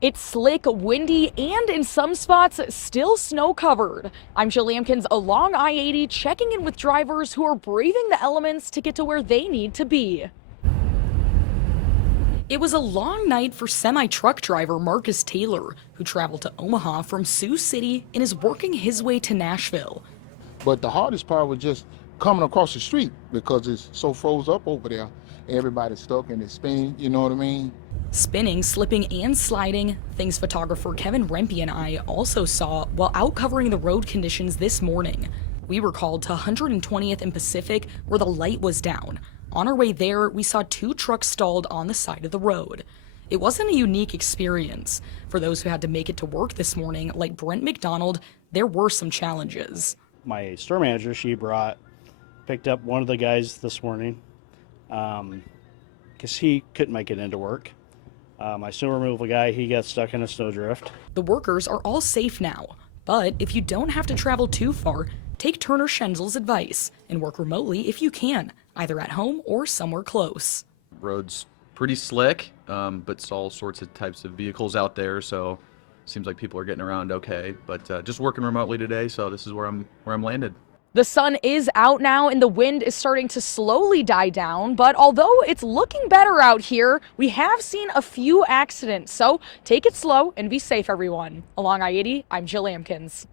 It's slick, windy, and in some spots, still snow covered. I'm Jill Lampkins along I-80, checking in with drivers who are braving the elements to get to where they need to be. It was a long night for semi-truck driver Marcus Taylor, who traveled to Omaha from Sioux City and is working his way to Nashville. But the hardest part was just coming across the street because it's so froze up over there. Everybody's stuck and it's spinning, you know what I mean? Spinning, slipping, and sliding, things photographer Kevin Rempe and I also saw while out covering the road conditions this morning. We were called to 120th and Pacific where the light was down. On our way there, we saw two trucks stalled on the side of the road. It wasn't a unique experience. For those who had to make it to work this morning, like Brent McDonald, there were some challenges. My store manager, picked up one of the guys this morning because he couldn't make it into work. My snow removal guy, he got stuck in a snowdrift. The workers are all safe now, but if you don't have to travel too far, take Turner Schenzel's advice and work remotely if you can, either at home or somewhere close. Road's pretty slick, but it's all sorts of types of vehicles out there, so seems like people are getting around okay. But just working remotely today, so this is where I'm landed. The sun is out now and the wind is starting to slowly die down, but although it's looking better out here, we have seen a few accidents, so take it slow and be safe, everyone. Along I-80, I'm Jill Lampkins.